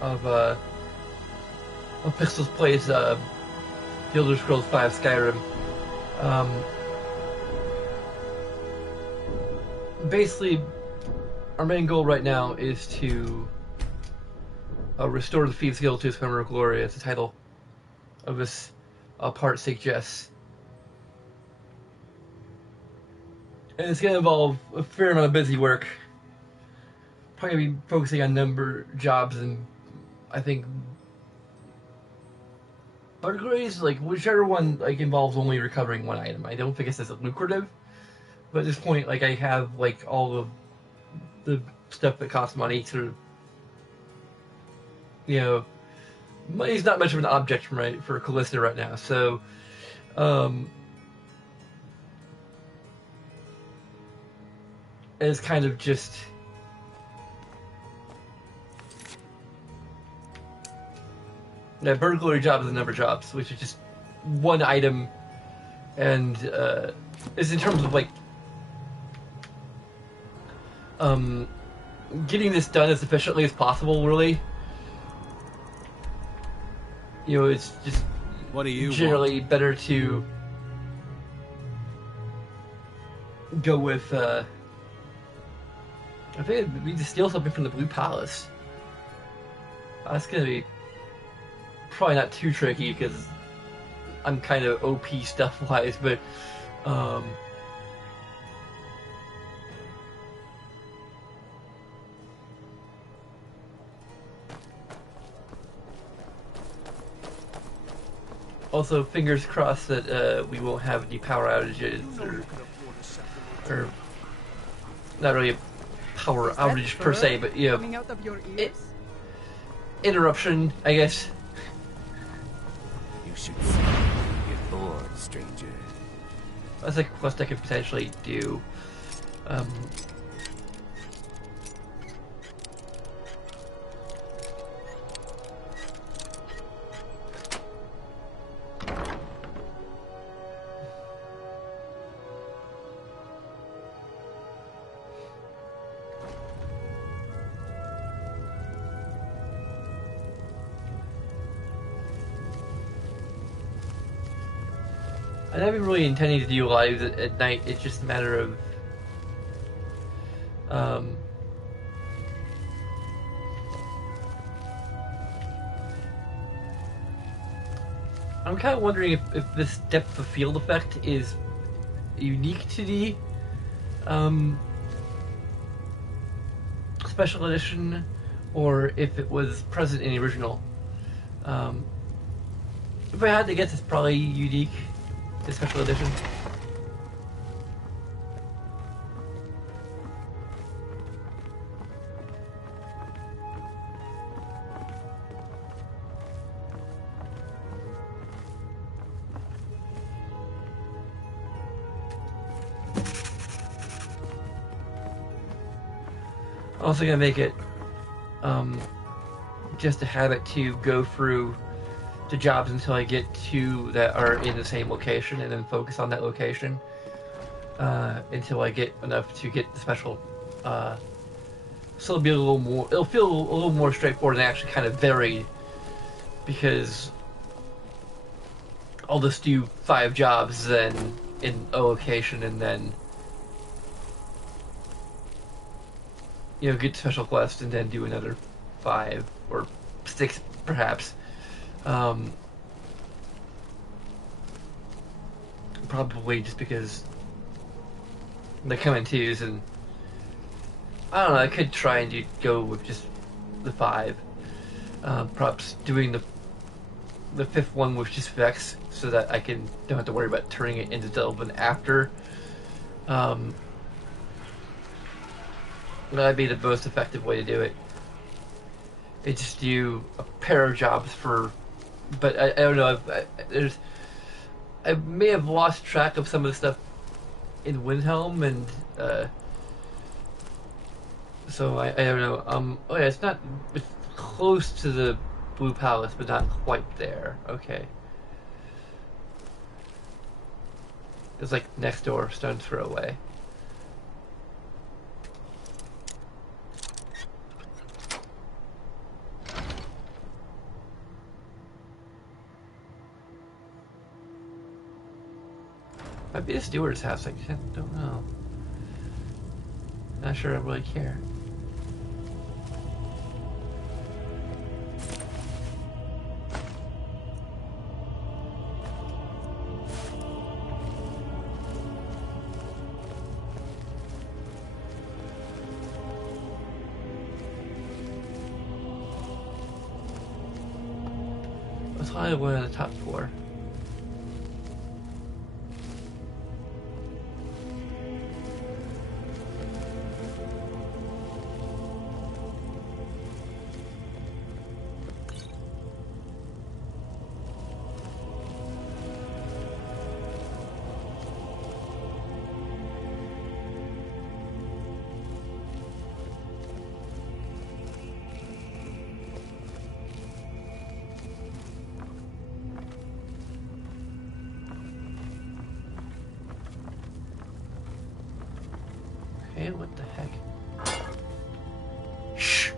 of Pixels plays The Elder Scrolls V Skyrim. Um, Basically, our main goal right now is to restore the Thieves Guild to its former glory, as the title of this part suggests. And it's going to involve a fair amount of busy work. Probably going to be focusing on number jobs and I think burglaries, like whichever one like involves only recovering one item. I don't think it's as lucrative, but at this point, like I have like all of the stuff that costs money to, you know, money's not much of an object for Callista right now. So, it's kind of just burglary jobs and number jobs, which is just one item, and is in terms of like getting this done as efficiently as possible. Really, you know, it's just what do you generally want? Better to go with. I think we need to steal something from the Blue Palace. That's gonna be probably not too tricky because I'm kind of OP stuff wise, but also fingers crossed that we won't have any power outages or not really a power outage per se, but you know, interruption, I guess. You should get bored, stranger. That's a quest I could potentially do. I'm not even really intending to do lives at night. It's just a matter of I'm kind of wondering if this depth of field effect is unique to the special edition, or if it was present in the original. If I had to guess, it's probably unique. The special edition. Also gonna make it just a habit to go through the jobs until I get two that are in the same location, and then focus on that location until I get enough to get the special. So it'll be a little more. It'll feel a little more straightforward and actually kind of varied, because I'll just do 5 jobs then in a location, and then you know, get special quest, and then do another 5 or 6 perhaps. Probably just because they come in twos, and I don't know. I could try and go with just the 5. Perhaps doing the 5th one with just Vex, so that I don't have to worry about turning it into Delvin after. That'd be the most effective way to do it. It's just do a pair of jobs for. But I don't know. I may have lost track of some of the stuff in Windhelm, and so I don't know. Oh yeah, it's close to the Blue Palace, but not quite there. Okay. It's like next door, stone's throw away. Might be the steward's house. I don't know. Not sure I really care. Let's probably one on the top floor. Hey, what the heck? Shh!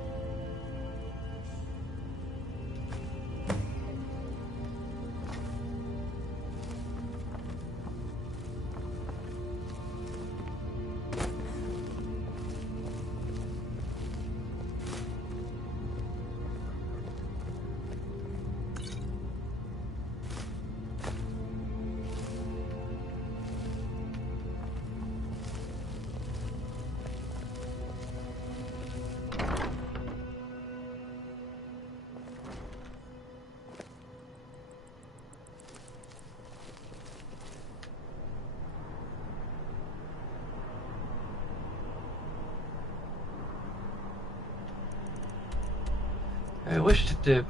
I wish to.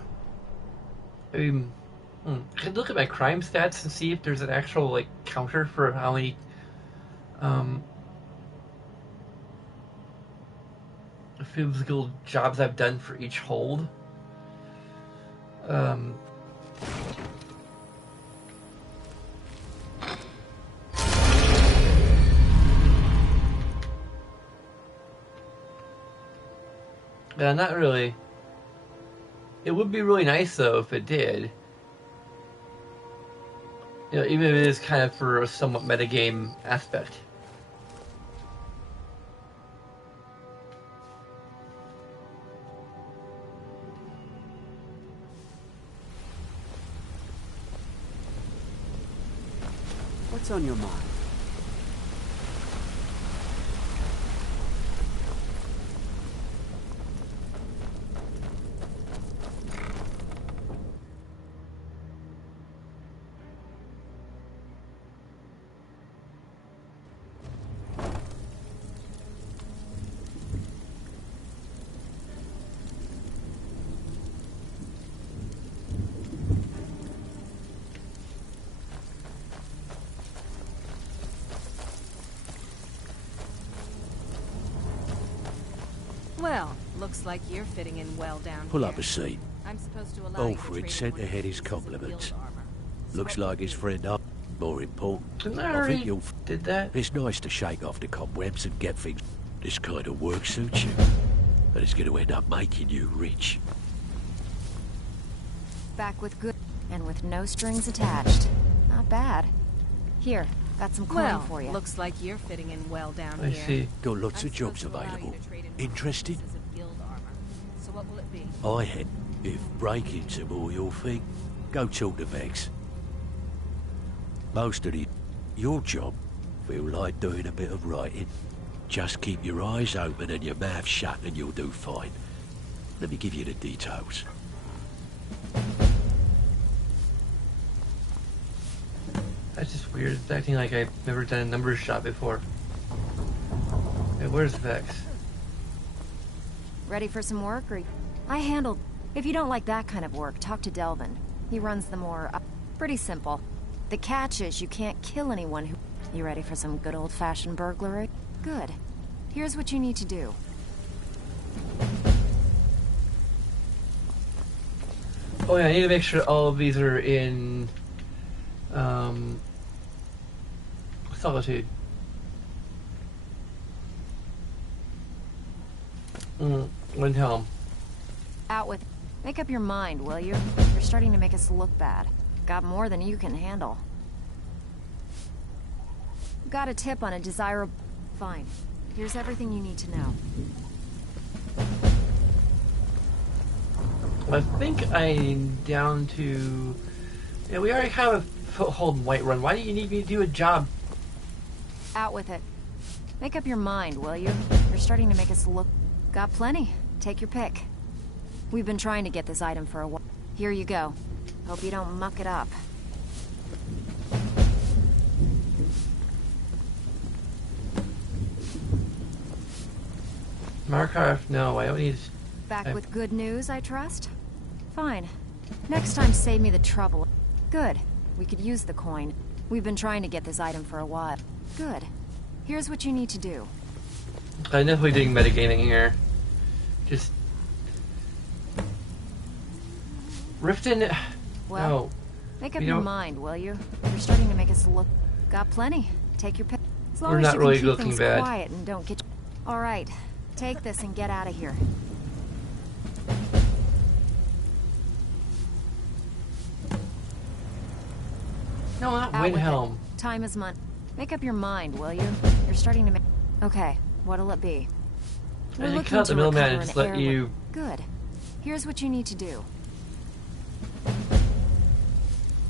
I mean, I could look at my crime stats and see if there's an actual like counter for how many physical jobs I've done for each hold. Yeah, not really. It would be really nice though if it did. You know, even if it is kind of for a somewhat metagame aspect. What's on your mind? Well, looks like you're fitting in well down Pull here. up a seat. I'm supposed to allow you to Alfred trade sent one of ahead your his pieces of compliments. guild armor. Looks like his friend up. More important, Didn't I I already think you'll... did that? It's nice to shake off the cobwebs and get things... This kind of work suits you. And it's going to end up making you rich. Back with good and with no strings attached. Not bad. Here, got some coin Well, for you. looks like you're fitting in well down I here. see. Got lots I'm of jobs supposed to allow available. you to trade in one of your Interested? pieces of guild armor. So what will it be? I had... If break-ins are more your thing, go talk to Vex. Most of the... Your job feel like doing a bit of writing. Just keep your eyes open and your mouth shut and you'll do fine. Let me give you the details. That's just weird. It's acting like I've never done a numbers shot before. Hey, where's Vex? Ready for some work, or... I handled... If you don't like that kind of work, talk to Delvin. He runs the more... pretty simple. The catch is you can't kill anyone who... You ready for some good old-fashioned burglary? Good. Here's what you need to do. Oh yeah, I need to make sure all of these are in Solitude. Windhelm. Out with... Make up your mind, will you? You're starting to make us look bad. Got more than you can handle. Got a tip on a desirable... Fine. Here's everything you need to know. I think I'm down to... Yeah, we already have a foothold in Whiterun. Why do you need me to do a job? Out with it. Make up your mind, will you? You're starting to make us look... Got plenty. Take your pick. We've been trying to get this item for a while. Here you go. Hope you don't muck it up. Markarth, no, I don't need... Back with good news, I trust? Fine. Next time, save me the trouble. Good. We could use the coin. We've been trying to get this item for a while. Good. Here's what you need to do. I'm definitely doing metagaming here. Just... Riften... Well, no. make up your mind, will you? You're starting to make us look... Got plenty. Take your pick. As long We're as not you really can keep looking things bad. quiet and don't get... All right. Take this and get out of here. No, not Out with Windhelm. it. Time is money. Make up your mind, will you? You're starting to make... Okay, what'll it be? I We're can looking cut the to middleman recover and an just let heirloom. you... Good. Here's what you need to do.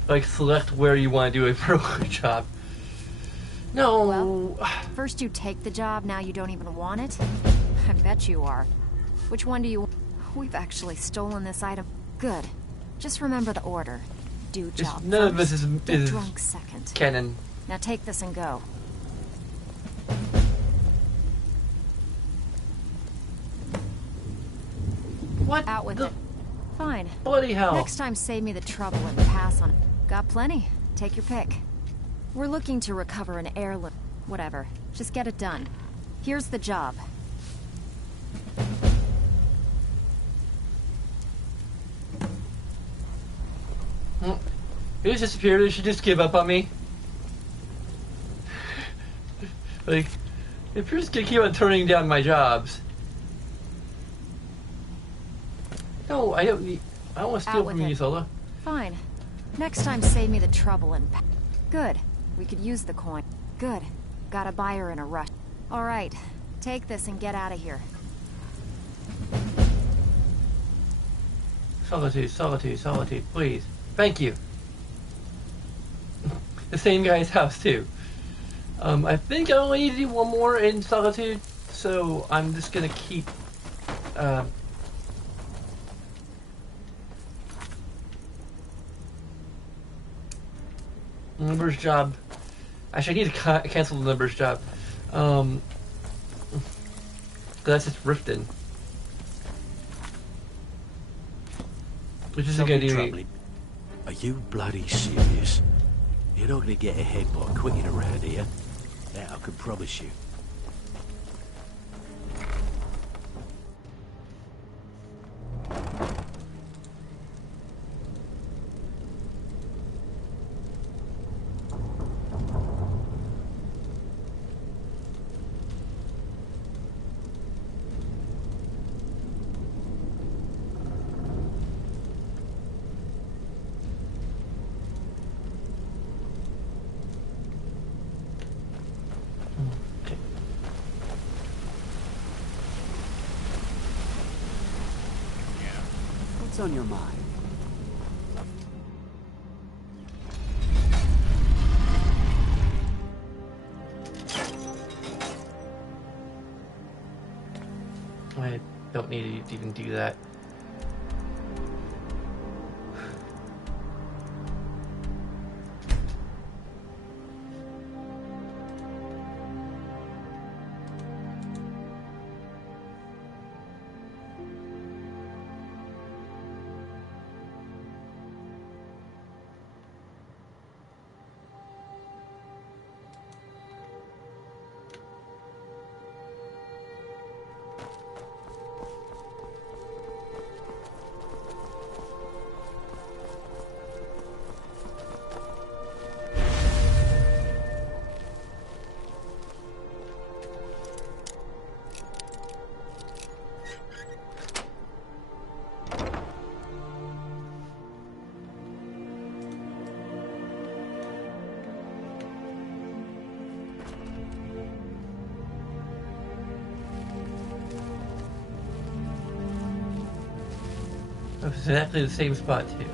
like, select where you want to do a particular job. No. Well, first you take the job, now you don't even want it? I bet you are. Which one do you... We've actually stolen this item. Good. Just remember the order. Do Just job none of first, this get is drunk second. canon. Now take this and go. What Out with the it. Fine. bloody hell? Next time, save me the trouble and pass on it. Got plenty. Take your pick. We're looking to recover an heirloom. Whatever. Just get it done. Here's the job. He just disappeared. Did she just give up on me? Like, if you're just gonna keep on turning down my jobs. No, I don't need... I don't want to steal Out from with you, it. Zola. Fine. Next time, save me the trouble and... Good. We could use the coin. Good. Got a buyer in a rush. All right. Take this and get out of here. Solitude, solitude, solitude, please. Thank you. The same guy's house, too. I think I only need to do one more in Solitude, so I'm just gonna keep... Numbers job. Actually, I need to cancel the numbers job. That's just Riften. Which isn't gonna do me. Are you bloody serious? You're not gonna get ahead by quitting around here. That I can promise you. What's on your mind? I don't need to even do that. It's exactly the same spot too.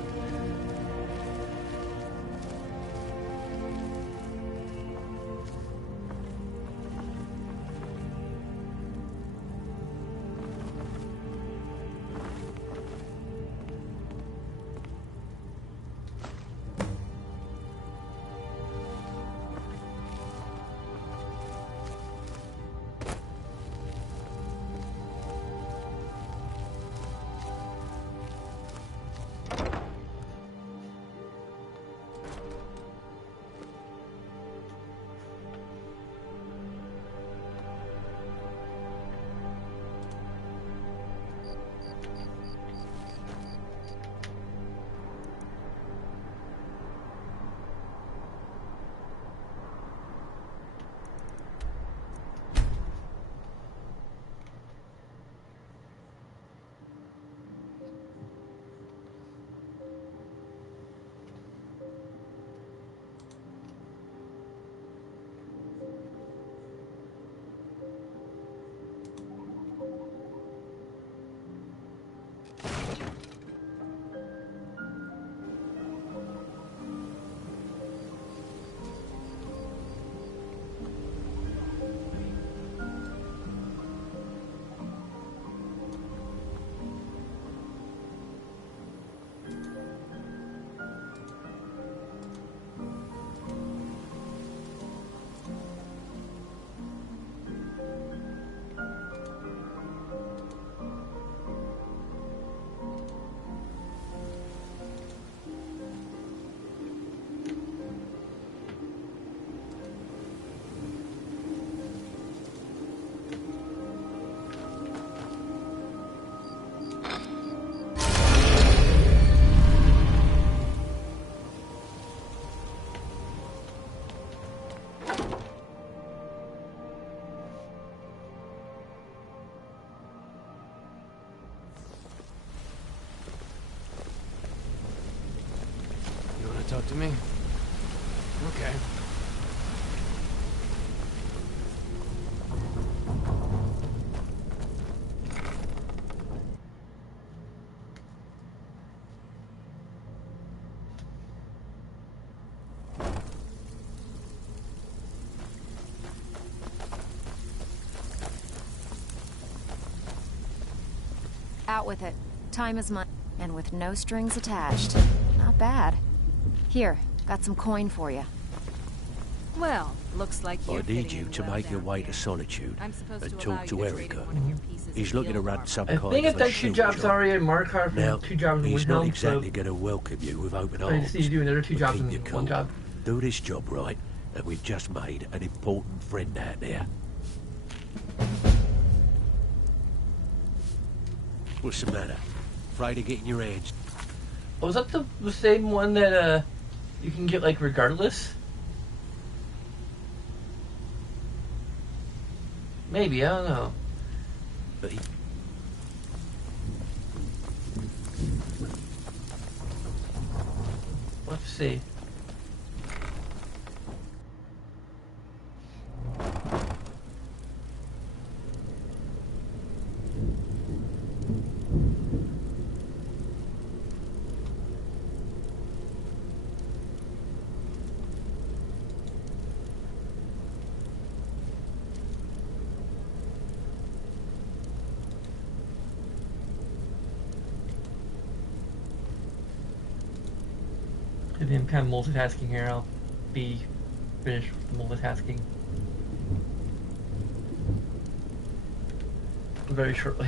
Talk to me? Okay. Out with it. Time is money. And with no strings attached. Not bad. Here, got some coin for you. Well, looks like you're I need fitting you in to well make your down way here. to Solitude I'm supposed and to allow talk to you to trade Erica. in one of your pieces He's of looking to field run armor. some I kind think of I've a done 2 shield jobs job. already in Markarth Now, and 2 jobs in he's not Windhelm, exactly so going to welcome you with open I arms. just need to do another 2 but jobs keep in your cool. 1 job. Do this job right, and we've just made an important friend out there. What's the matter? Afraid of getting your hands... Oh, was that the same one that you can get like regardless? Maybe, I don't know. But he... Let's see. I think I'm kind of multitasking here. I'll be finished with multitasking very shortly.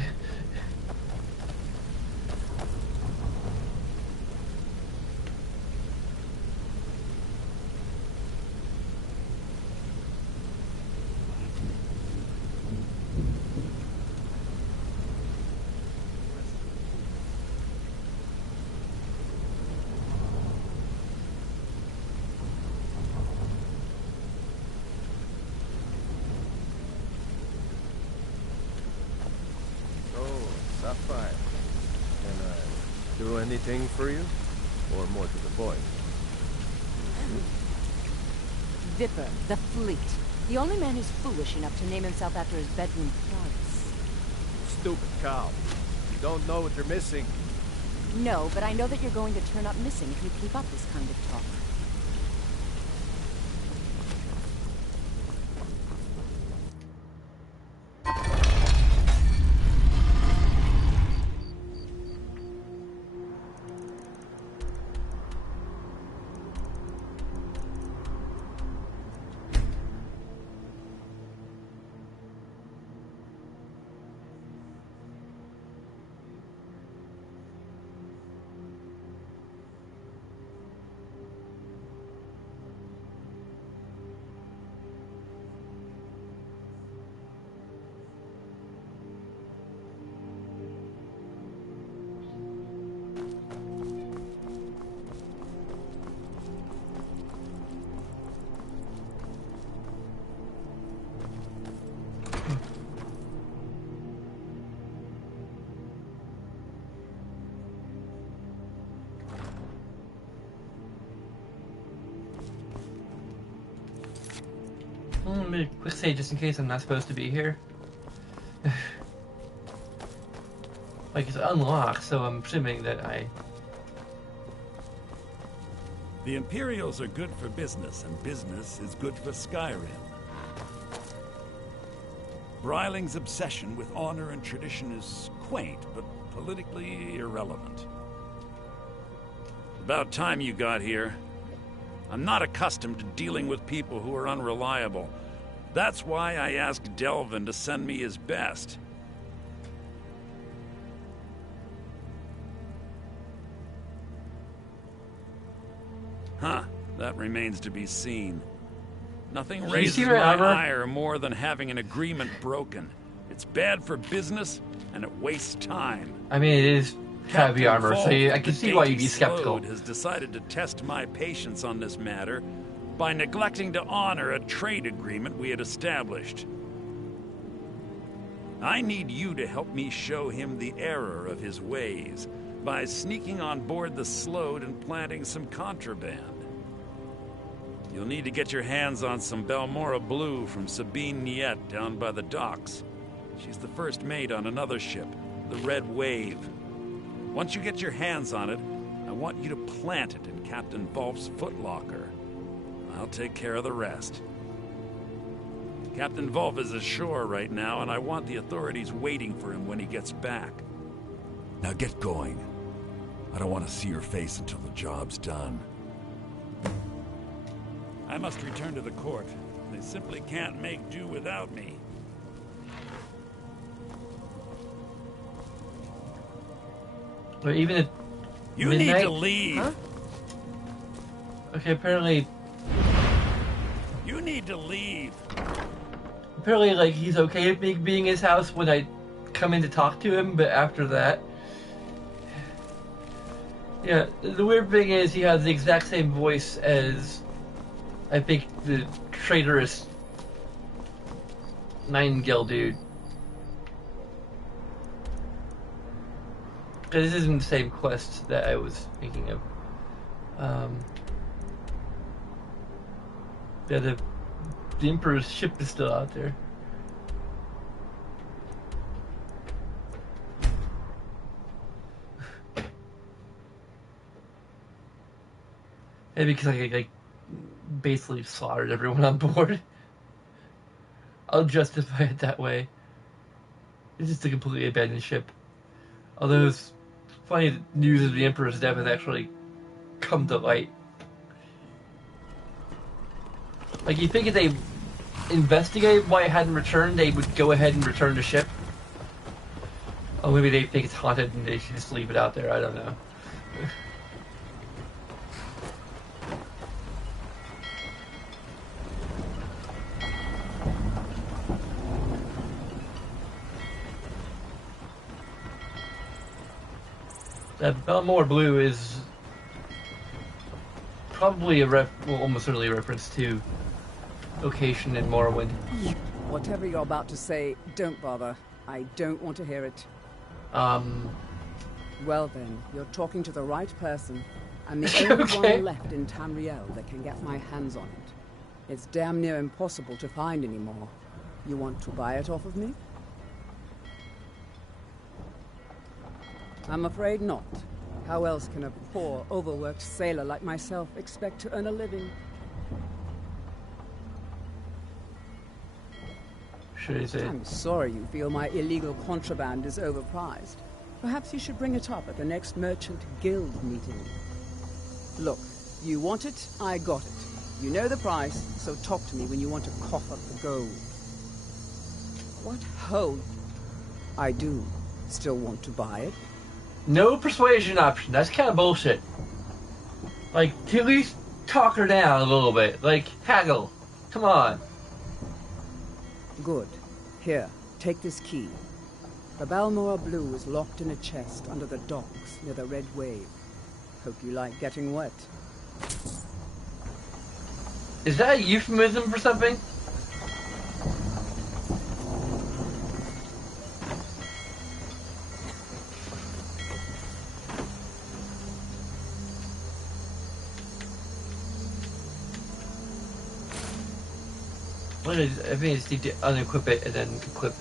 Sapphire. Can I do anything for you? Or more to the point? Viper, the Fleet. The only man who's foolish enough to name himself after his bedroom florist. Stupid cow. You don't know what you're missing. No, but I know that you're going to turn up missing if you keep up this kind of talk. Let me quick say just in case I'm not supposed to be here. Like, it's unlocked, so I'm assuming that I... The Imperials are good for business, and business is good for Skyrim. Breiling's obsession with honor and tradition is quaint, but politically irrelevant. About time you got here. I'm not accustomed to dealing with people who are unreliable. That's why I asked Delvin to send me his best. Huh, that remains to be seen. Nothing raises my ire more than having an agreement broken. It's bad for business, and it wastes time. I mean, it is heavy armor, so I can see why you'd be skeptical. Has decided to test my patience on this matter by neglecting to honor a trade agreement we had established. I need you to help me show him the error of his ways by sneaking on board the Slode and planting some contraband. You'll need to get your hands on some Balmora Blue from Sabine Niet down by the docks. She's the first mate on another ship, the Red Wave. Once you get your hands on it, I want you to plant it in Captain Volf's footlocker. I'll take care of the rest. Captain Volf is ashore right now, and I want the authorities waiting for him when he gets back. Now get going. I don't want to see your face until the job's done. I must return to the court. They simply can't make do without me. But even at You midnight? need to leave. Huh? Okay, apparently... You need to leave. Apparently, like, he's okay with me being in his house when I come in to talk to him, but after that... Yeah, the weird thing is he has the exact same voice as, I think, the traitorous Nightingale dude. Because this isn't the same quest that I was thinking of. Yeah, the Emperor's ship is still out there. Maybe because I basically slaughtered everyone on board. I'll justify it that way. It's just a completely abandoned ship. Although it's funny that news of the Emperor's death has actually come to light. Like, you think if they investigated why it hadn't returned, they would go ahead and return the ship? Oh, maybe they think it's haunted and they should just leave it out there, I don't know. That Balmora Blue is probably almost certainly a reference to location in Morrowind. Whatever you're about to say, don't bother. I don't want to hear it. Well then, you're talking to the right person. I'm the only one left in Tamriel that can get my hands on it. It's damn near impossible to find anymore. You want to buy it off of me? I'm afraid not. How else can a poor, overworked sailor like myself expect to earn a living? Should I say? I'm sorry you feel my illegal contraband is overpriced. Perhaps you should bring it up at the next Merchant Guild meeting. Look, you want it, I got it. You know the price, so talk to me when you want to cough up the gold. What ho? I do still want to buy it. No persuasion option. That's kind of bullshit. Like, to at least talk her down a little bit. Like, haggle. Come on. Good. Here, take this key. The Balmora Blue is locked in a chest under the docks near the Red Wave. Hope you like getting wet. Is that a euphemism for something? I think I just need to unequip it and then equip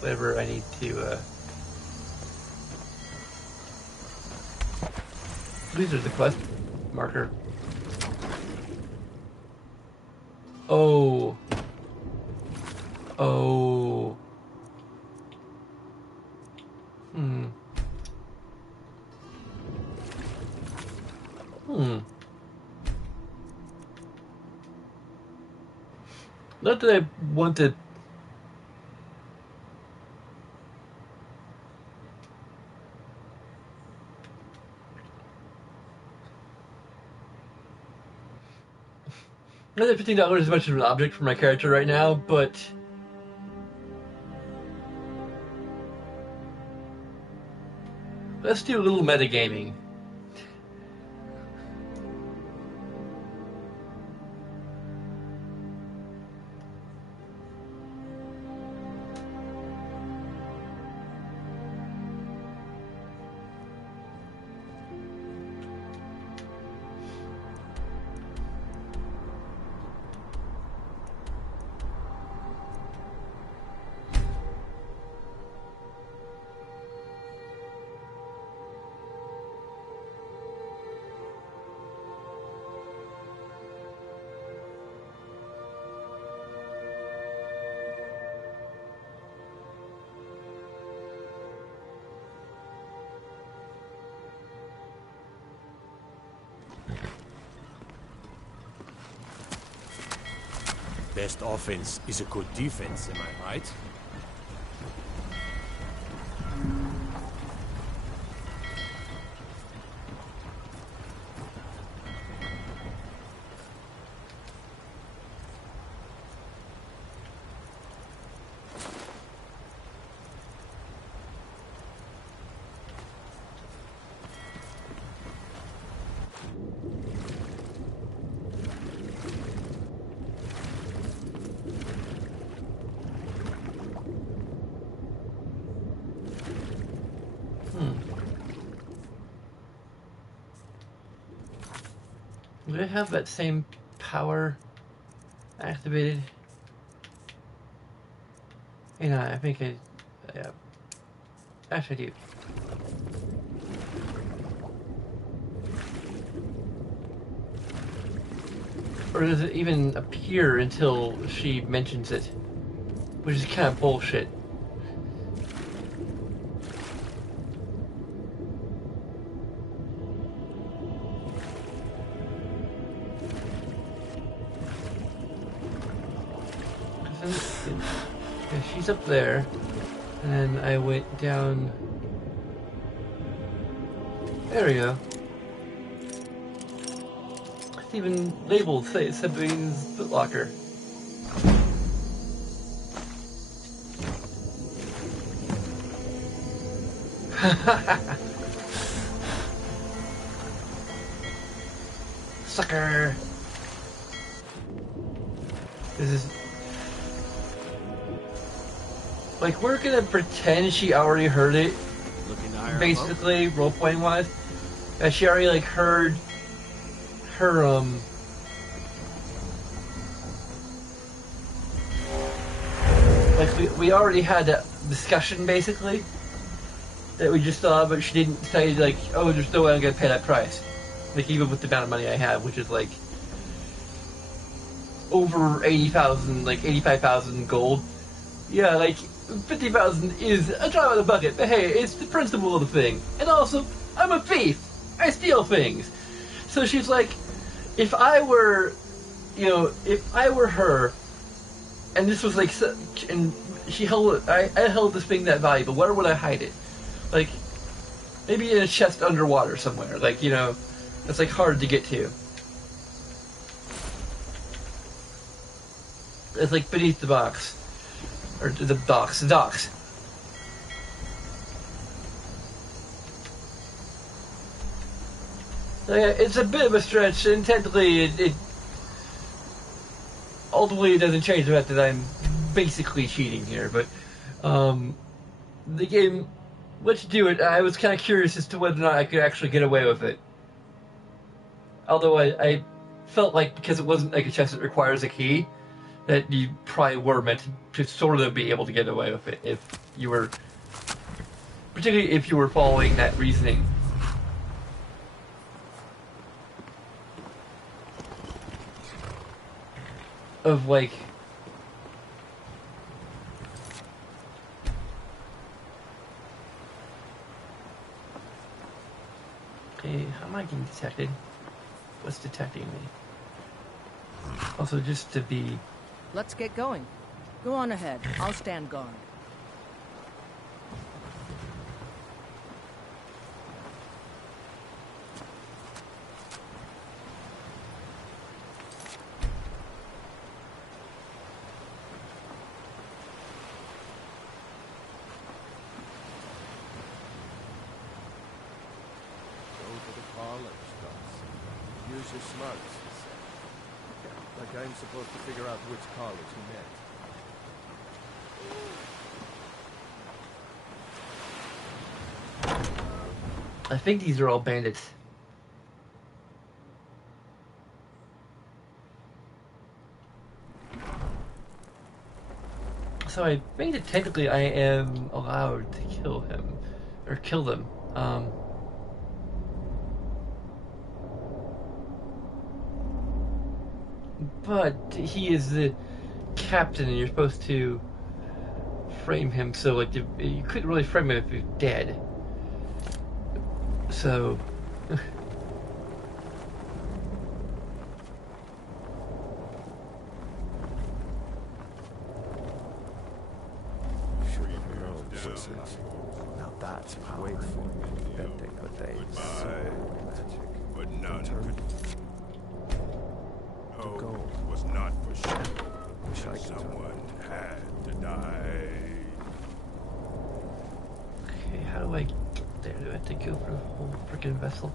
whatever I need to. These are the quest marker. Oh. Oh. Not that I want to. Not that $15 is much of an object for my character right now, but let's do a little metagaming. Best offense is a good defense, am I right? Do I have that same power activated? Hang on, I think I... Yeah. Actually, I do. Or does it even appear until she mentions it? Which is kind of bullshit. Yeah, she's up there, and then I went down. There we go. It's even labeled, say, Sabine's footlocker. Sucker! This is... Like, we're gonna pretend she already heard it, basically, role-playing wise. That she already, like, heard her, like, we already had that discussion, basically. that we just saw, but she didn't say, like, oh, there's no way I'm going to pay that price. Like, even with the amount of money I have, which is, like, over 80,000, like, 85,000 gold. Yeah, like, 50,000 is a drop in the bucket, but hey, it's the principle of the thing. And also, I'm a thief. I steal things. So she's like, if I were her, and this was like, and she held it, I held this thing that valuable, where would I hide it? Like, maybe in a chest underwater somewhere, like, you know, it's like hard to get to. It's like beneath the box. Or the docks. So yeah, it's a bit of a stretch, and technically it ultimately it doesn't change the fact that I'm basically cheating here, but the game lets you do it. I was kind of curious as to whether or not I could actually get away with it. Although I felt like because it wasn't like a chest that requires a key, that you probably were meant to sort of be able to get away with it if you were, particularly if you were following that reasoning. Of like, okay, how am I getting detected? What's detecting me? Also, just to be... Let's get going. Go on ahead. I'll stand guard. Use your smarts, he said. Like I'm supposed to figure out which college he meant. I think these are all bandits. So I think that technically I am allowed to kill him. Or kill them. But he is the captain and you're supposed to frame him, so like you couldn't really frame him if he's dead. So now that's power. Wait for it. But they so magic. But none. The gold was not for sure. Wish I could Someone had to die. okay, how do I get there? Do I have to go for the whole freaking vessel?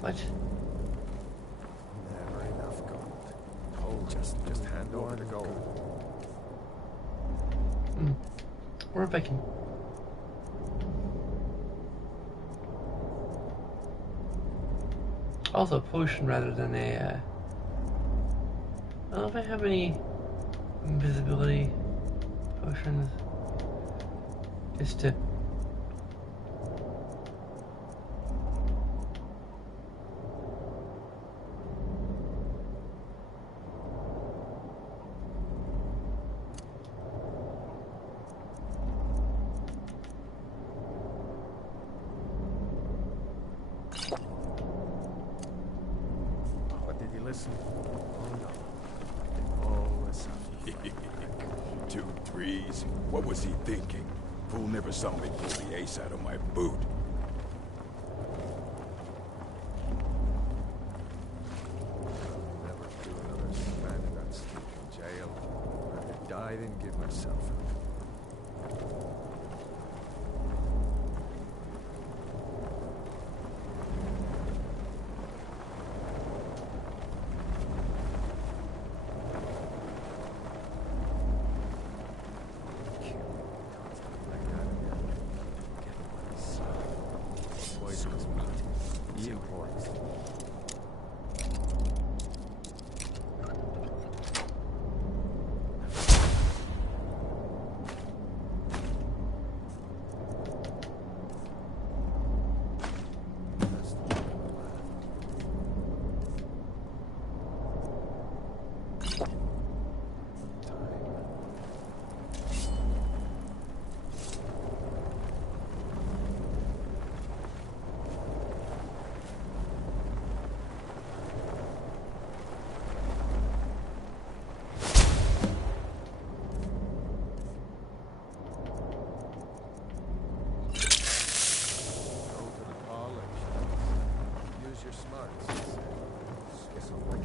What? Never enough gold. Oh, just hand over the gold. Or if I can... Also a potion rather than a... I don't know if I have any invisibility potions. Just to... Listen. Oh no. They always have to fight. 2 3s. What was he thinking? Fool never saw me pull the ace out of my boot. Never do another man in that stinking jail. I'd rather die than give myself up.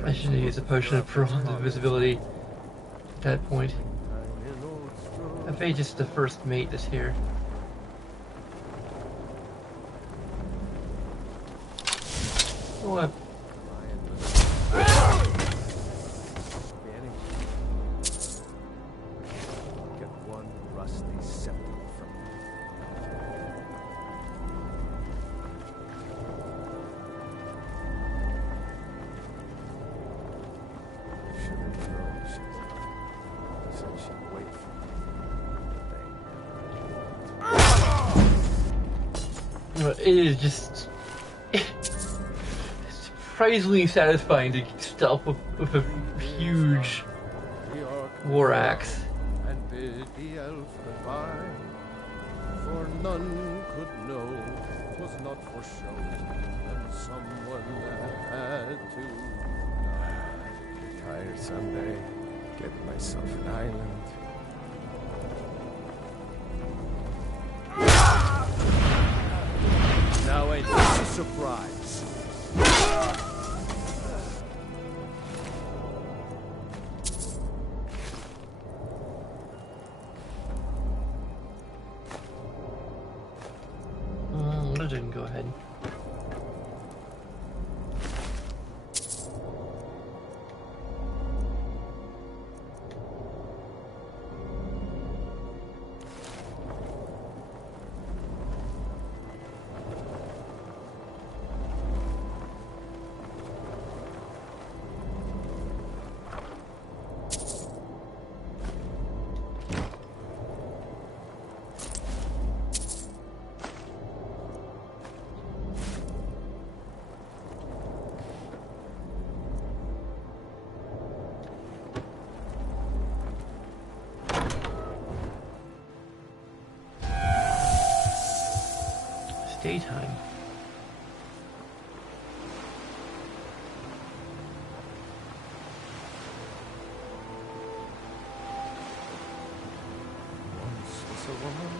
I should have used a potion of prolonged invisibility at that point. I bet just the first mate that's here. What? Get one rusty scepter from me. Should have known she's not. Said she'd wait for me. It is just surprisingly satisfying to stealth with a huge war axe. And bid the elf goodbye, for none could know 'twas not for show, and someone had to die. Retire someday, get myself an island. Now ain't this a surprise? I didn't go ahead. Daytime. Once was a woman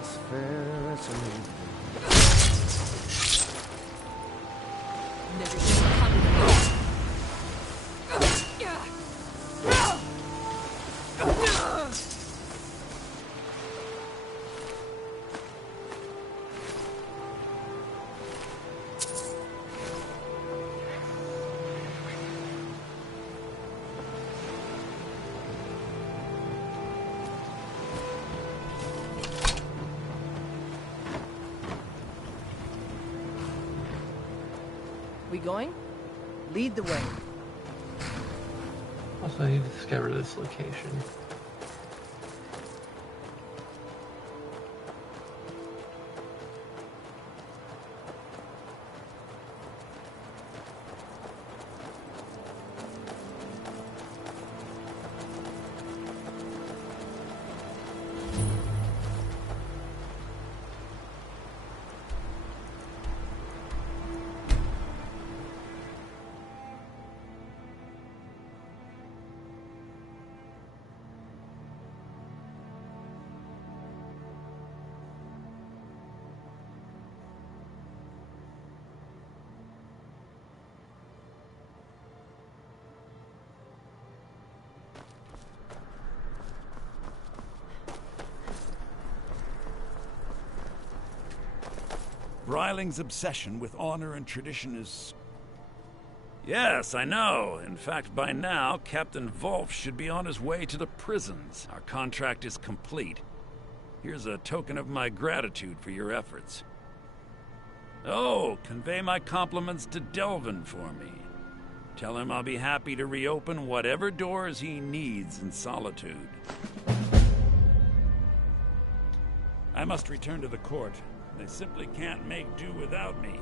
as fair as an evening. Never should have come to We going? Lead the way. Also, I need to discover this location. Bryling's obsession with honor and tradition is... Yes, I know. In fact, by now, Captain Wolf should be on his way to the prisons. Our contract is complete. Here's a token of my gratitude for your efforts. Oh, convey my compliments to Delvin for me. Tell him I'll be happy to reopen whatever doors he needs in Solitude. I must return to the court. They simply can't make do without me.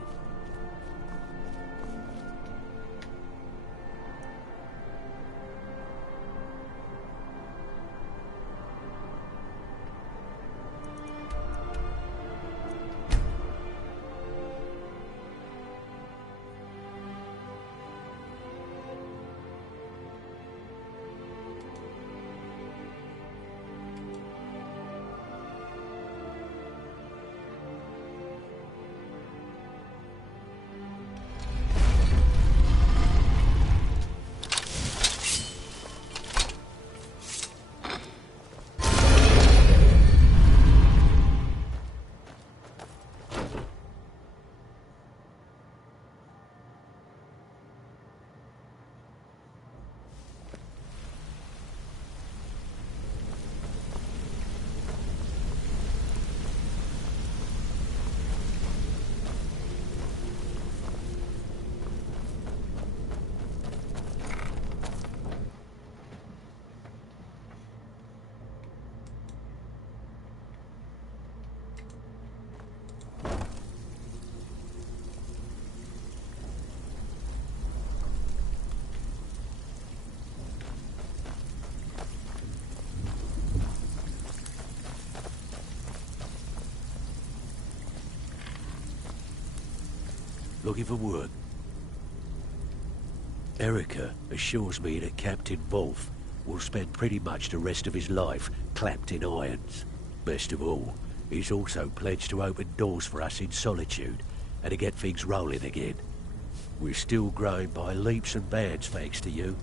Looking for work. Erica assures me that Captain Wolf will spend pretty much the rest of his life clapped in irons. Best of all, he's also pledged to open doors for us in Solitude and to get things rolling again. We're still growing by leaps and bounds thanks to you,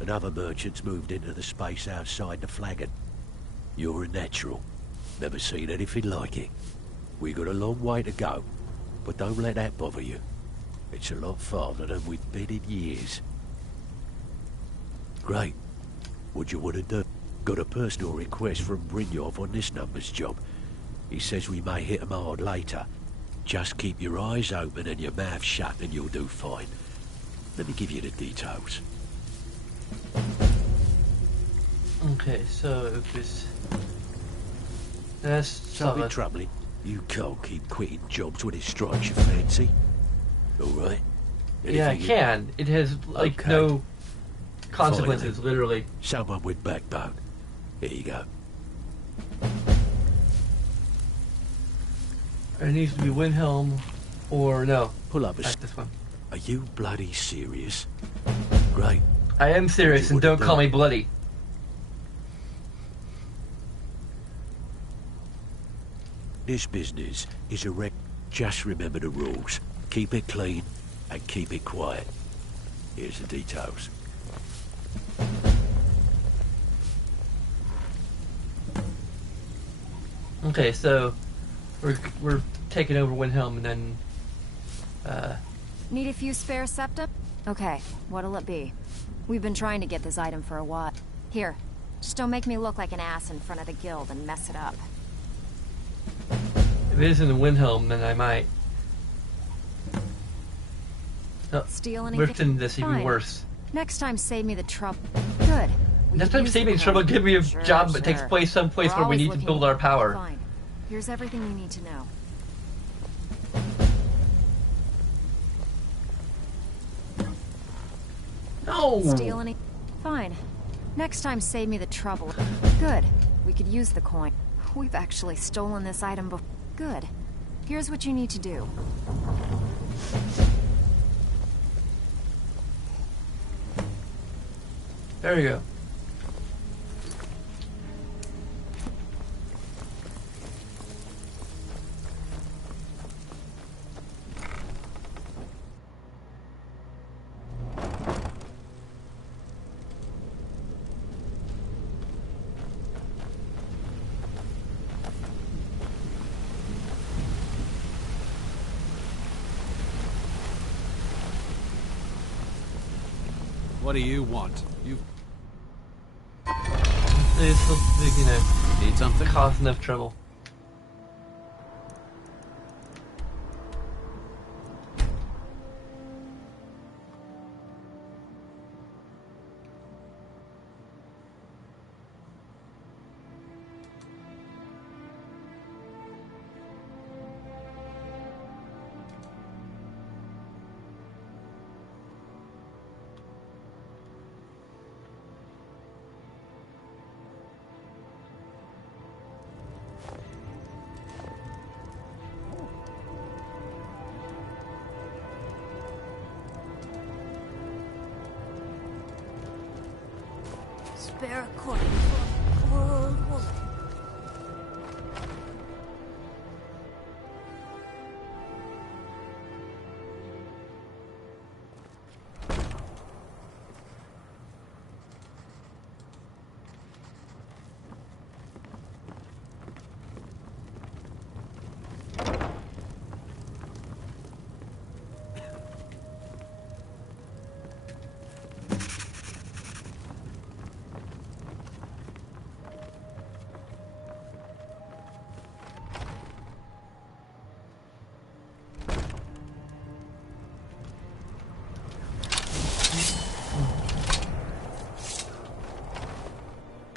and other merchants moved into the space outside the flagon. You're a natural. Never seen anything like it. We got a long way to go, but don't let that bother you. It's a lot farther than we've been in years. Great. What you want to do? Got a personal request from Brynjolf on this number's job. He says we may hit him hard later. Just keep your eyes open and your mouth shut and you'll do fine. Let me give you the details. Okay, so it was... That's Something solid. troubling. You can't keep quitting jobs when it strikes your fancy. Alright? Yeah, I can. It has, like, Okay. no consequences, Finally. literally. Someone with backbone. Here you go. It needs to be Windhelm, or no. Pull up a Back this one. Are you bloody serious? Great. I am serious, and What you don't wanna call do? me bloody. This business is a wreck. Just remember the rules. Keep it clean and keep it quiet. Here's the details. Okay, so we're taking over Windhelm, and then Need a few spare septa? Okay, what'll it be? We've been trying to get this item for a while. Here, just don't make me look like an ass in front of the guild and mess it up. if it isn't Windhelm, then I might. No, Steal anything? Rifting this even Fine. worse. Next time, save me the trouble. Good. We Next could time, use save the me the trouble. coin. Give me a Sure, job that takes sure. place someplace We're where we always need to looking- build our power. Fine. Here's everything you need to know. No. Steal any? Fine. Next time, save me the trouble. Good. We could use the coin. We've actually stolen this item before. Good. Here's what you need to do. There you go. What do you want? You This will, you know, need something? cause enough trouble. Spare a coin for a poor old woman.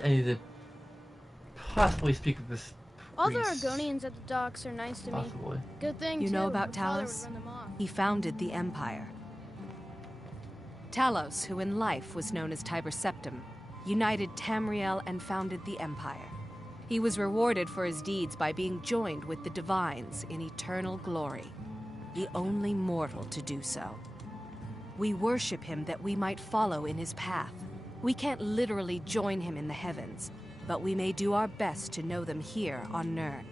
I need to possibly speak with this All the priest. Argonians at the docks are nice to me. Possibly. Good thing, You too. know about my father would Talos? run them off. He founded the Empire. Talos, who in life was known as Tiber Septim, united Tamriel and founded the Empire. He was rewarded for his deeds by being joined with the Divines in eternal glory. the only mortal to do so. We worship him that we might follow in his path. We can't literally join him in the heavens, but we may do our best to know them here on Nirn.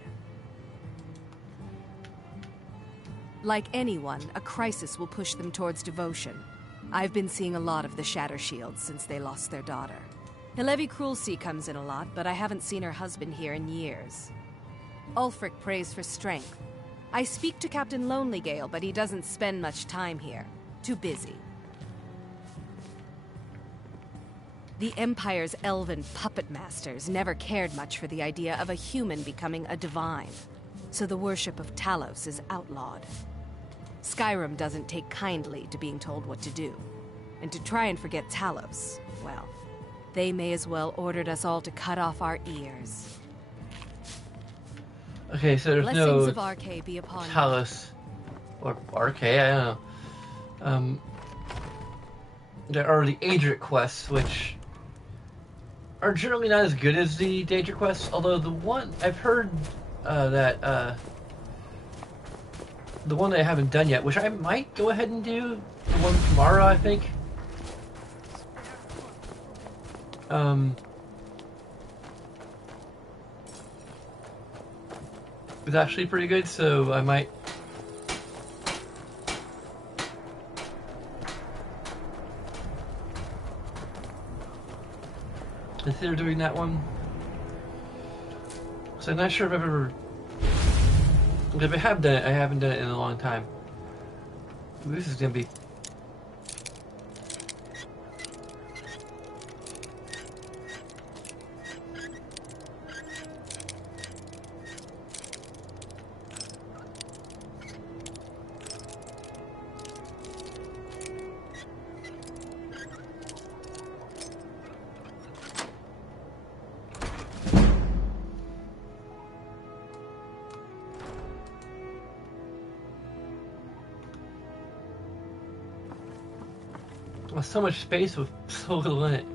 Like anyone, a crisis will push them towards devotion. I've been seeing a lot of the Shatter Shields since they lost their daughter. Hilevi Cruelseat comes in a lot, but I haven't seen her husband here in years. Ulfric prays for strength. I speak to Captain Lonelygale, but he doesn't spend much time here. Too busy. The Empire's elven puppet masters never cared much for the idea of a human becoming a divine, so the worship of Talos is outlawed. Skyrim doesn't take kindly to being told what to do. And to try and forget Talos, well, they may as well ordered us all to cut off our ears. Okay, so there's Blessings no of Archay be upon you. Talos or Archay, I don't know. There are the Adric quests, which are generally not as good as the Daedric quests, although the one I've heard that the one that I haven't done yet, which I might go ahead and do, the one tomorrow, I think. It's actually pretty good, so I might consider doing that one. So I'm not sure if I've ever... If I have done it, I haven't done it in a long time. This is gonna be... so much space with so little in it.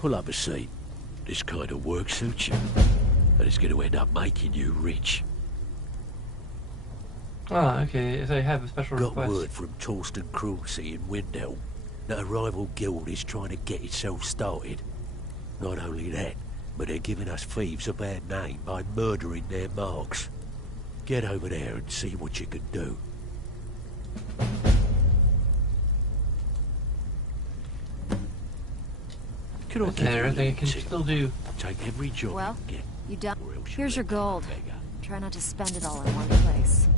Pull up a seat. This kind of work suits you. And it's going to end up making you rich. Ah, okay. So I have a special Got request. word from Torsten Cruelseat in Windhelm that a rival guild is trying to get itself started. Not only that, but they're giving us thieves a bad name by murdering their marks. Get over there and see what you can do. Could I Doesn't give matter, you they a can tip? still do. Take every job Well, you get. you done. Or else Here's your you'll end up gold. a beggar. Try not to spend it all in one place.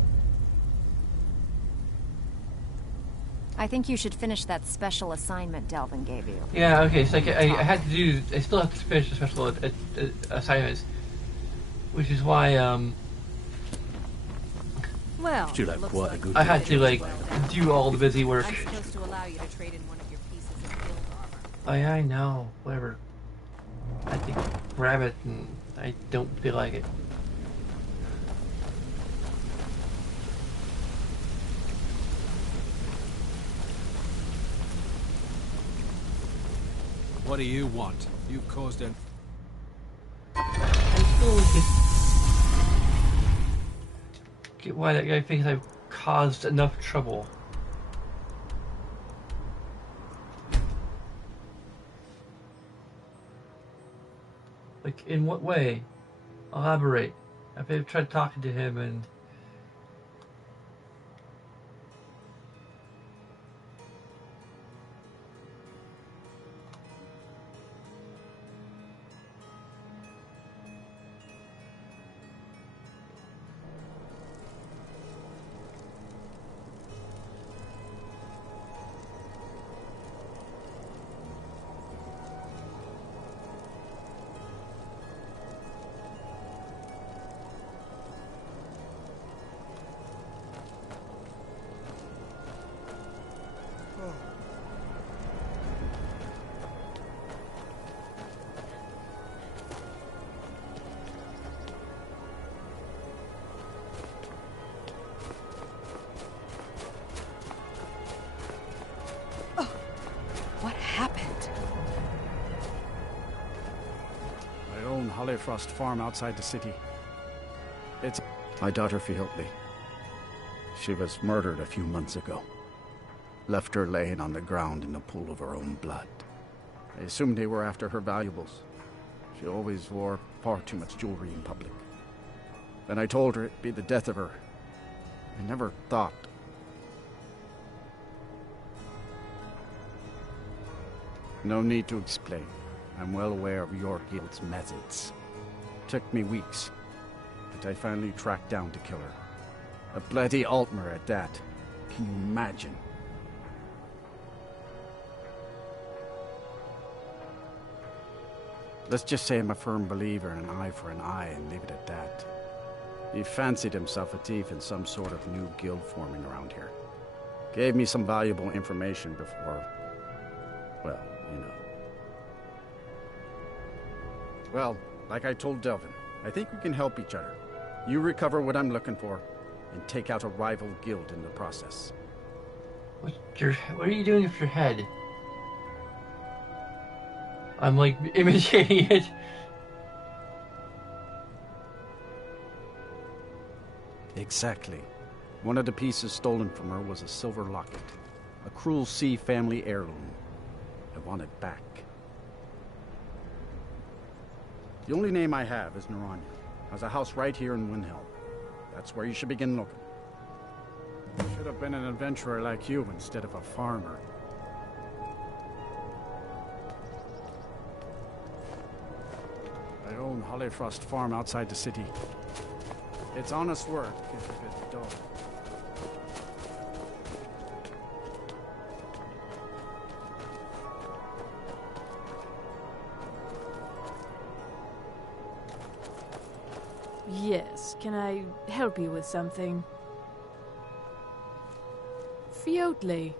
I think you should finish that special assignment Delvin gave you. Yeah, okay, so I had to do. I still have to finish the special assignments, which is why Well, Still have looks quite a like good I had to like do all the busy work. I'm supposed to allow you to trade in one of your pieces of guild armor. Oh yeah, I know. Whatever. I think grab it, and I don't feel like it. What do you want? You've caused an... I still get why that guy thinks I've caused enough trouble. Like, in what way? Elaborate. I've tried talking to him and... What happened? I own Hollyfrost Farm outside the city. It's my daughter Fiotli. She was murdered a few months ago. Left her laying on the ground in a pool of her own blood. I assumed they were after her valuables. She always wore far too much jewelry in public. Then I told her it'd be the death of her. I never thought. No need to explain. I'm well aware of your guild's methods. Took me weeks, but I finally tracked down to kill her. A bloody Altmer at that. Can you imagine? Let's just say I'm a firm believer in an eye for an eye and leave it at that. He fancied himself a thief in some sort of new guild forming around here. Gave me some valuable information before... well, you know. Well, like I told Delvin, I think we can help each other. You recover what I'm looking for, and take out a rival guild in the process. What are you doing with your head? I'm like imitating it. Exactly. One of the pieces stolen from her was a silver locket. A Cruel Sea family heirloom. I want it back. The only name I have is Naranya. Has a house right here in Windhelm. That's where you should begin looking. Should have been an adventurer like you instead of a farmer. I own Hollyfrost Farm outside the city. It's honest work, if a bit dull. Yes, can I help you with something? Fiotli.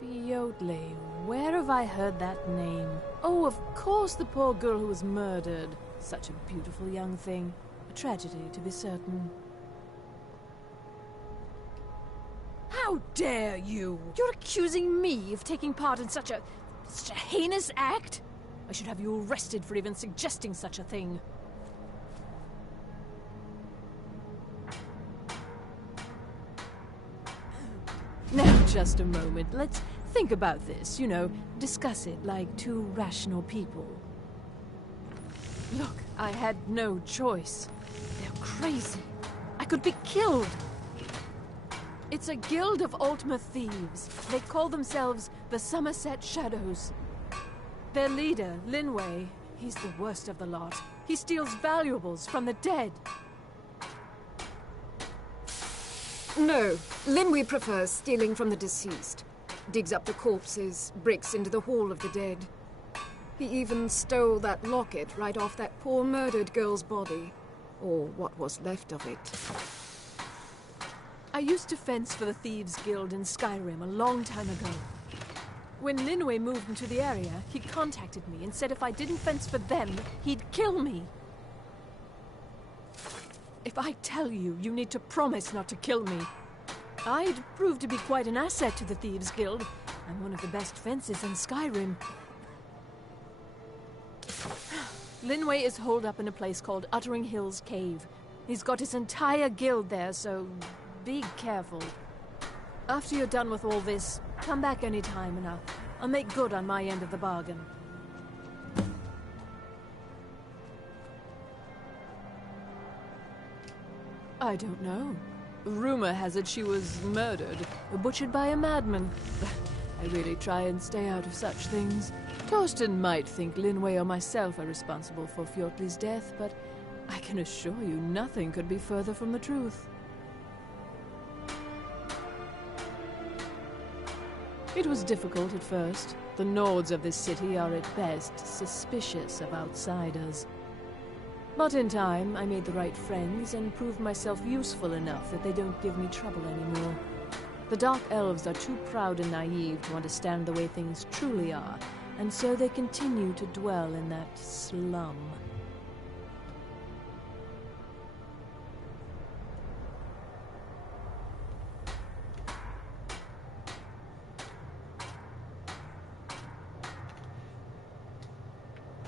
Fiotli. Where have I heard that name? Oh, of course, the poor girl who was murdered. Such a beautiful young thing. A tragedy, to be certain. How dare you? You're accusing me of taking part in such a heinous act? I should have you arrested for even suggesting such a thing. Now, just a moment. Let's think about this, you know, discuss it like two rational people. Look, I had no choice. They're crazy. I could be killed. It's a guild of Altmer thieves. They call themselves the Somerset Shadows. Their leader, Linway, he's the worst of the lot. He steals valuables from the dead. No, Linway prefers stealing from the deceased. Digs up the corpses, breaks into the Hall of the Dead. He even stole that locket right off that poor murdered girl's body. Or what was left of it. I used to fence for the Thieves Guild in Skyrim a long time ago. When Linway moved into the area, he contacted me and said if I didn't fence for them, he'd kill me. If I tell you, you need to promise not to kill me. I'd prove to be quite an asset to the Thieves Guild. I'm one of the best fencers in Skyrim. Linway is holed up in a place called Uttering Hills Cave. He's got his entire guild there, so be careful. After you're done with all this, come back anytime and I'll make good on my end of the bargain. I don't know. Rumor has it she was murdered, butchered by a madman. I really try and stay out of such things. Torsten might think Linway or myself are responsible for Fjortli's death, but I can assure you nothing could be further from the truth. It was difficult at first. The Nords of this city are at best suspicious of outsiders. But in time, I made the right friends and proved myself useful enough that they don't give me trouble anymore. The Dark Elves are too proud and naive to understand the way things truly are, and so they continue to dwell in that slum.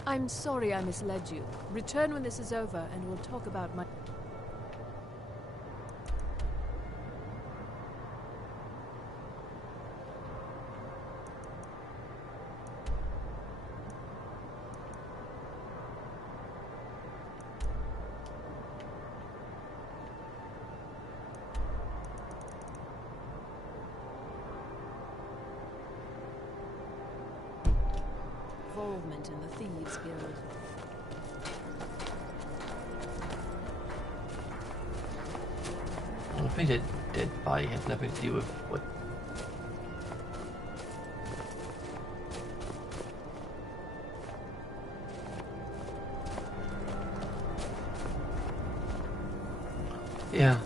I'm sorry I misled you. Return when this is over, and we'll talk about my... involvement in the Thieves Guild. I think that dead body has nothing to do with what. Yeah.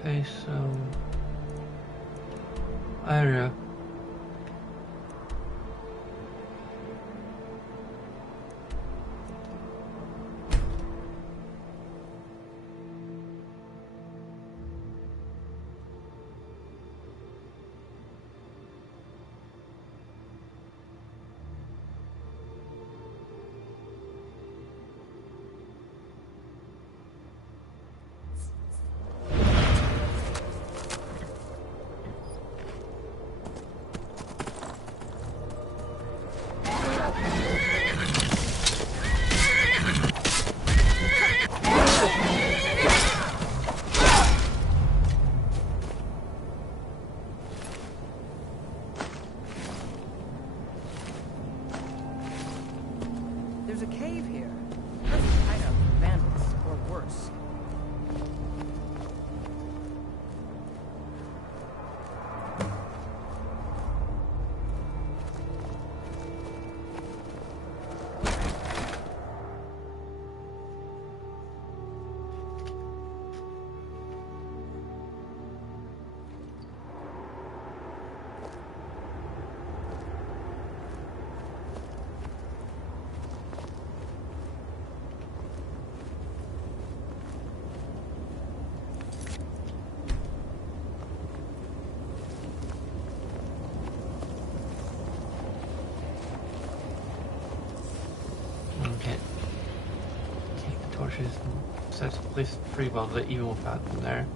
Okay, so area. There's a cave here. That's a hideout for bandits, or worse. torches sets placed pretty well lit even without them there.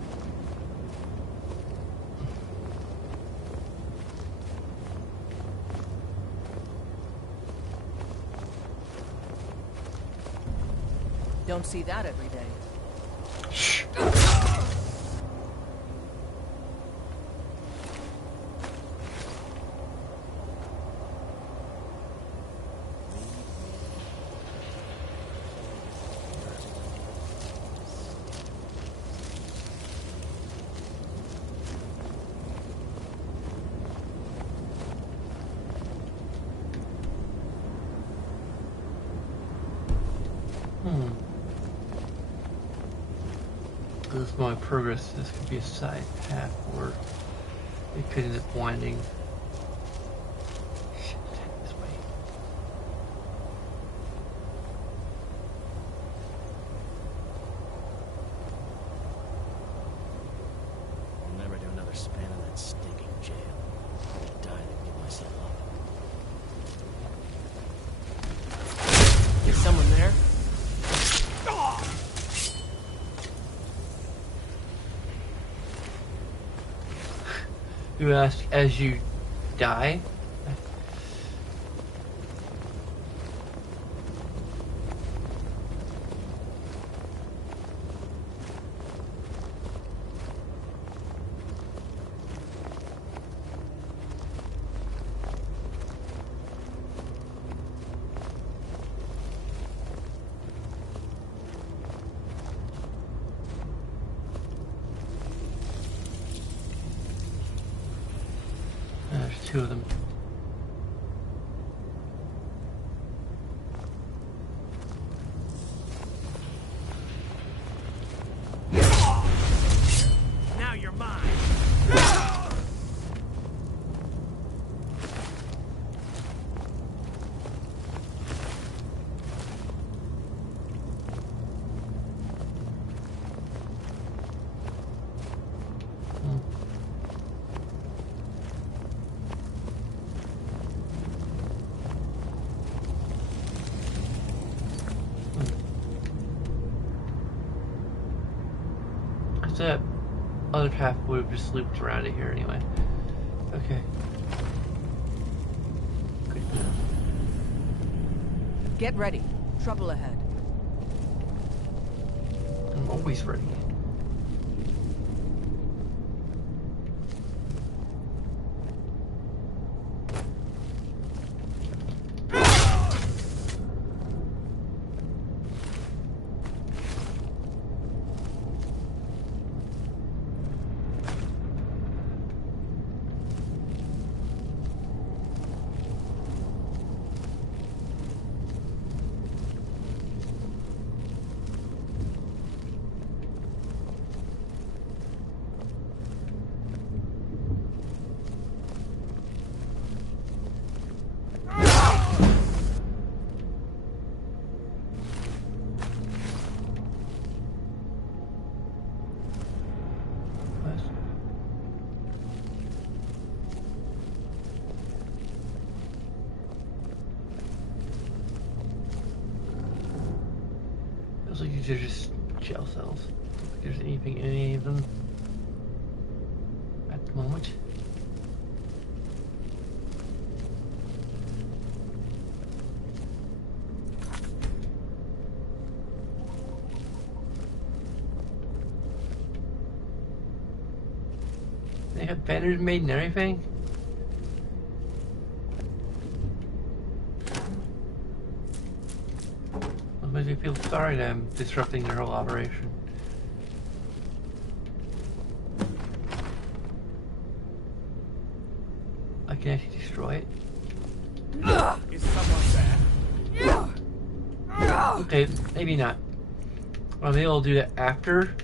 Don't see that every day. Shh. This is my progress. This could be a side path, or it could end up winding. Shit, this way. I'll never do another span in that stinking jail. I'm gonna die to give myself up. Is someone there? You ask as you die? There's two of them. Now you're mine. That other path would have just looped around it here anyway. Okay. Good. Get ready. Trouble ahead. I'm always ready. Feels like these are just jail cells. I don't think there's anything in any of them at the moment. They have banners made and everything? Makes me feel sorry that I'm disrupting their whole operation. I can actually destroy it. Is someone there? Okay, maybe not. Well, maybe I'll do that after.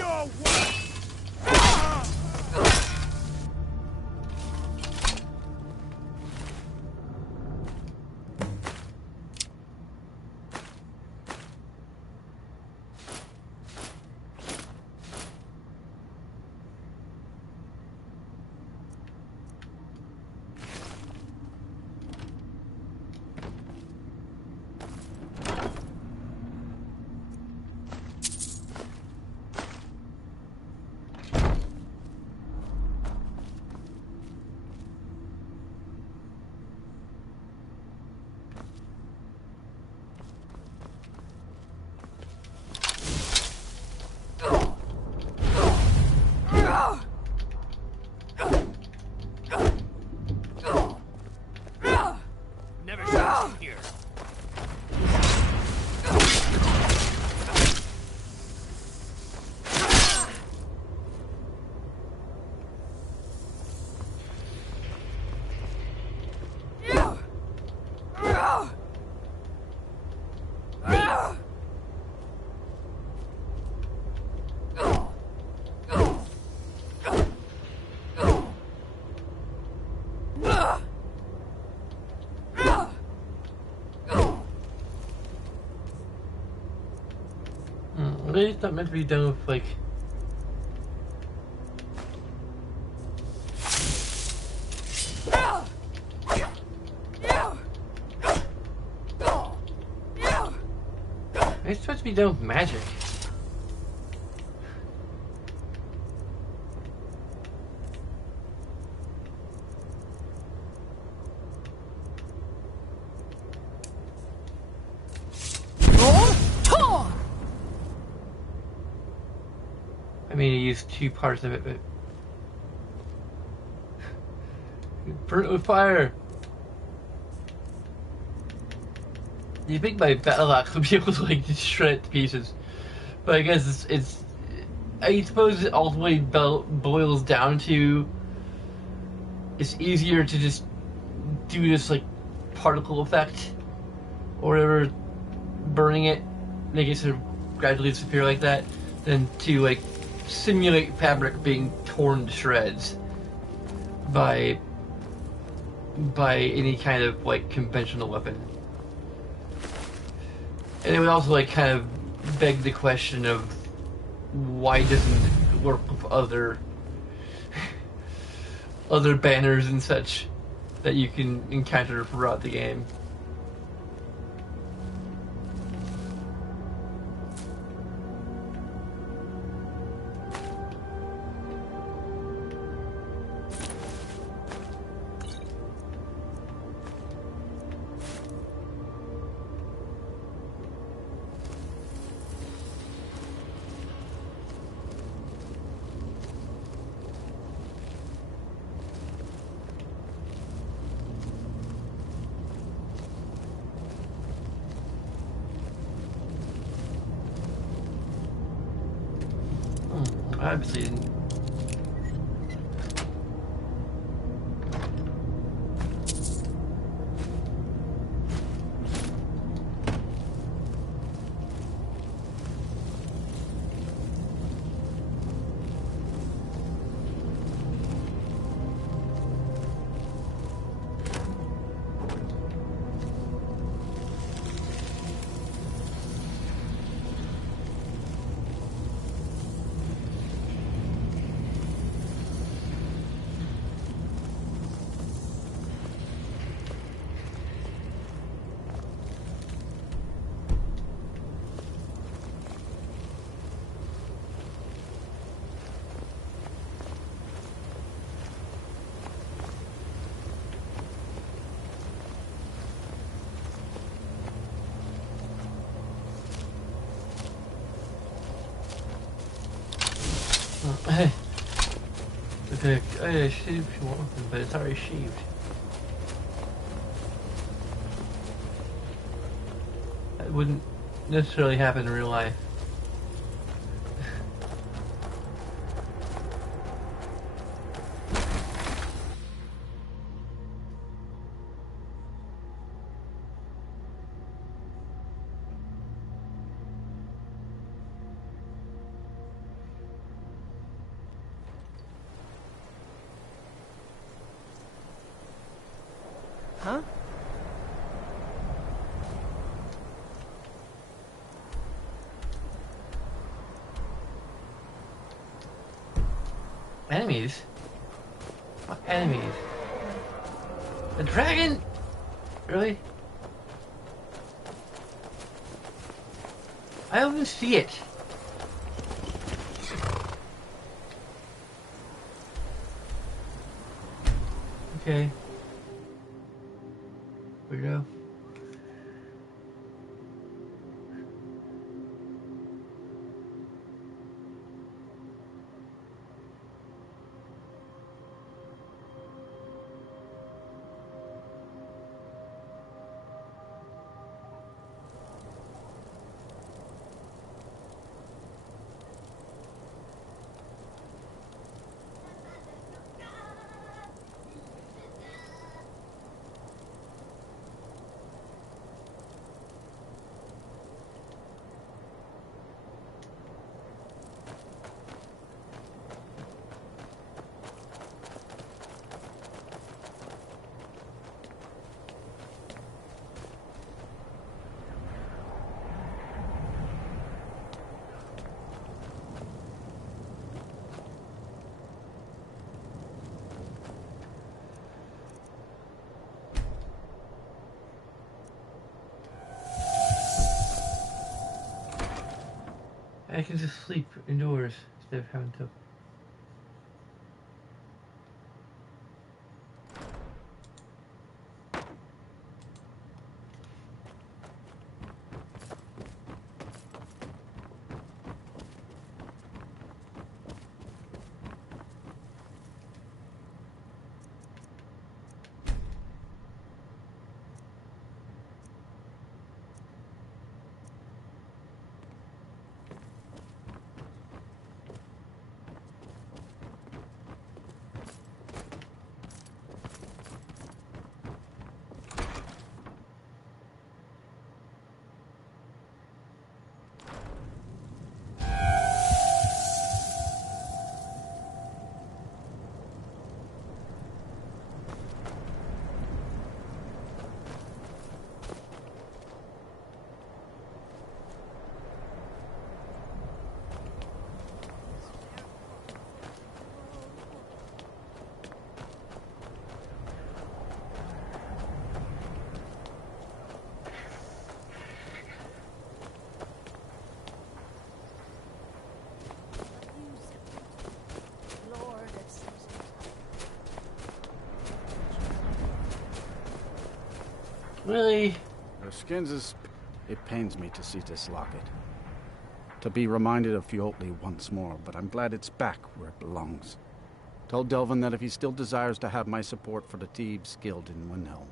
your way! Never should have here. Really, it's not meant to be done with, like... It's supposed to be done with magic. I mean, he used 2 parts of it, but... burnt with fire! You think my battle axe would be able to, like, just shred it to pieces. But I guess it's I suppose it ultimately boils down to... It's easier to just do this, like, particle effect. Or whatever, burning it, make it sort of gradually disappear like that, than to, like, simulate fabric being torn to shreds by any kind of, like, conventional weapon. And it would also, like, kind of beg the question of why doesn't it work with other banners and such that you can encounter throughout the game. Obviously didn't. I shaved if you want, but it's already shaved. That wouldn't necessarily happen in real life. Enemies? What enemies? The dragon? Really? I don't even see it. Okay. Weirdo. I can just sleep indoors instead of having to. Really? Her skins is... It pains me to see this locket. To be reminded of Fiotli once more, but I'm glad it's back where it belongs. Told Delvin that if he still desires to have my support for the Thieves Guild in Windhelm,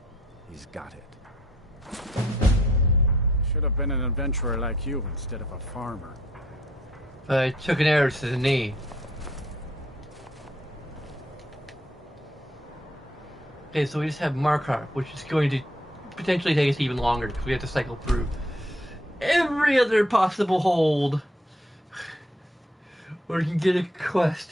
he's got it. Should have been an adventurer like you instead of a farmer. But I took an arrow to the knee. Okay, so we just have Markarth, which is going to potentially take us even longer because we have to cycle through every other possible hold where we can get a quest.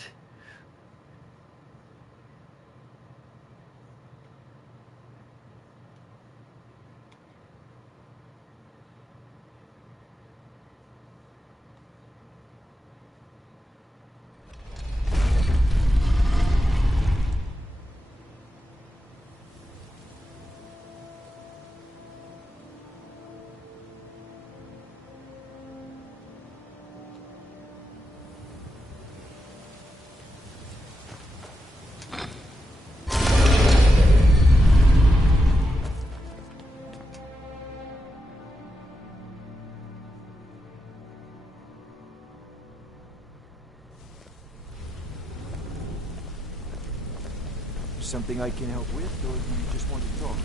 Something I can help with, or do you just want to talk?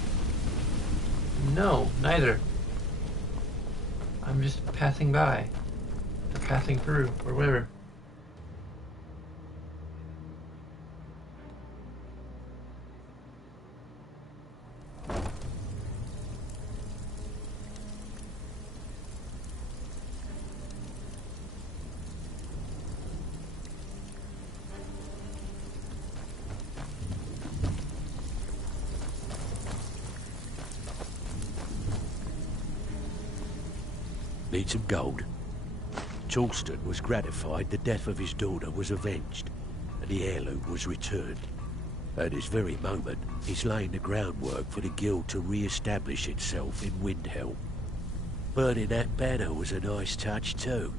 No, neither. I'm just passing by. Or passing through, or whatever. Need some gold. Charleston was gratified the death of his daughter was avenged, and the heirloom was returned. At this very moment, he's laying the groundwork for the guild to re-establish itself in Windhelm. Burning that banner was a nice touch too.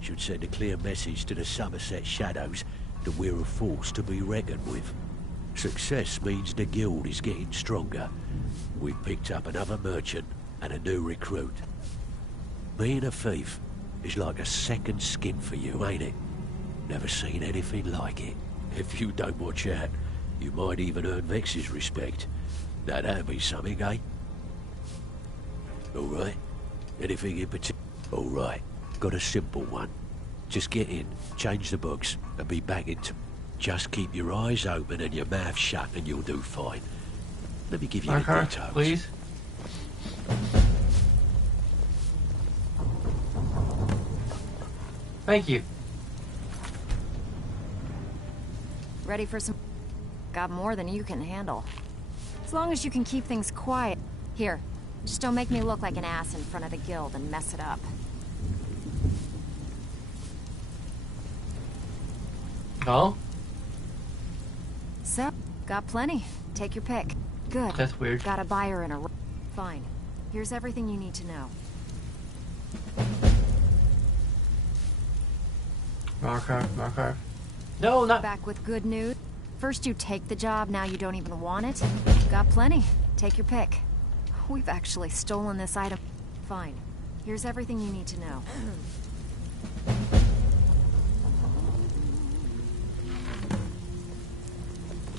Should send a clear message to the Somerset Shadows that we're a force to be reckoned with. Success means the guild is getting stronger. We've picked up another merchant and a new recruit. Being a thief is like a second skin for you, ain't it? Never seen anything like it. If you don't watch out, you might even earn Vex's respect. Now that'd be something, eh? Alright. Anything in particular? Alright. Got a simple one. Just get in, change the books, and be back into... Just keep your eyes open and your mouth shut and you'll do fine. Let me give you the details. Please. Thank you. Ready for some... Got more than you can handle. As long as you can keep things quiet. Here, just don't make me look like an ass in front of the guild and mess it up. Oh? So, got plenty. Take your pick. Good. That's weird. Got a buyer in a... Fine. Here's everything you need to know. Marker. No, not... Back with good news. First you take the job, now you don't even want it. Got plenty. Take your pick. We've actually stolen this item. Fine. Here's everything you need to know.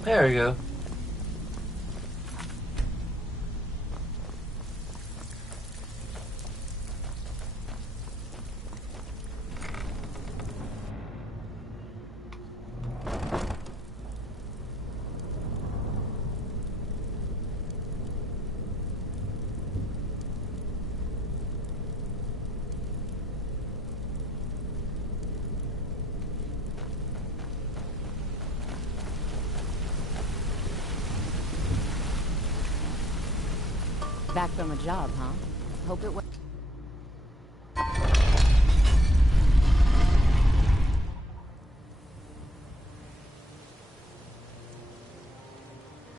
There we go. Back from a job, huh? Hope it went...